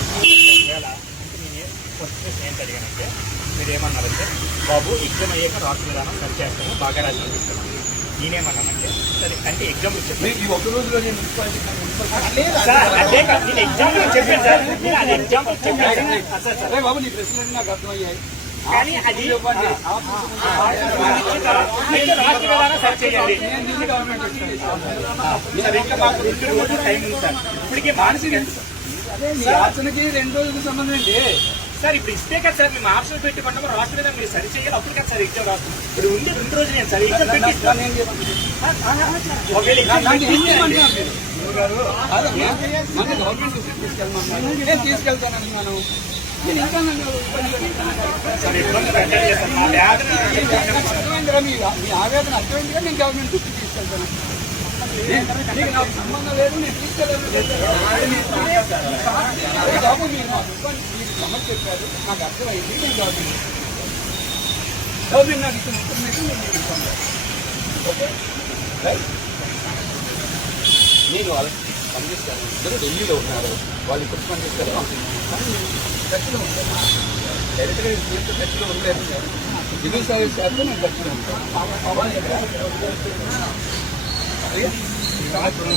ఒకవేళ అంటే నేను ఫస్ట్ క్వశ్చన్ ఏంటి అడిగానంటే మీరు ఏమన్నారంటే బాబు ఎగ్జామ్ అయ్యాక రాష్ట్ర విధానం సరి చేస్తాము బాగా రాసి పంపిస్తాను. నేనేమన్నానంటే సరే అంటే ఎగ్జామ్ అదే కాదు నేను ఎగ్జాంపుల్ చెప్పాను సార్, నేను అది ఎగ్జాంపుల్ చెప్పాను బాబు నీ ప్రశ్నలు నాకు అర్థమయ్యాయి. కానీ అది రాష్ట్ర విధానం సరి చేయండి సార్. ఇంకా మాకు 2 రోజులు టైం ఉంది సార్. ఇప్పటికే మానసిక ఆచరణకి 2 రోజులకు సంబంధం ఏంటి సార్? ఇప్పుడు ఇస్తే కదా సార్ మేము ఆప్షన్ పెట్టుకుంటాము రాష్ట్ర విధానం మీరు సరి చేయాలి. అప్పుడు కదా సార్ ఎగ్జామ్ రాస్తాం. ఇప్పుడు ఉంది 2 రోజులు నేను సార్ ఎగ్జామ్ పెట్టిస్తాను. తీసుకెళ్తానని మనం మీ ఆవేదన అర్థమైందిగా నేను గవర్నమెంట్ దృష్టికి తీసుకెళ్తాను. నీకు నాకు సంబంధం లేదు, నేను తీసుకెళ్ళాను. బాబు మీరు మా మీకు సమస్య చెప్పారు, నాకు అర్థమైంది, నేను గవర్నమెంట్ నాకు ఇచ్చిన ఇన్ఫర్మేషన్ నేను మీకు ఇస్తాను. Okay right. నేను వాళ్ళకి పనిచేస్తాను. ఇద్దరు ఢిల్లీలో ఉన్నారు, వాళ్ళు ఇక్కడ పనిచేస్తారు. కానీ నేను ఖర్చులో ఉంటాను, డైరెక్ట్గా ఖర్చులో ఉండలేదు. సివిల్ సర్వీస్ చేస్తే నేను ఖర్చులో ఉంటాను.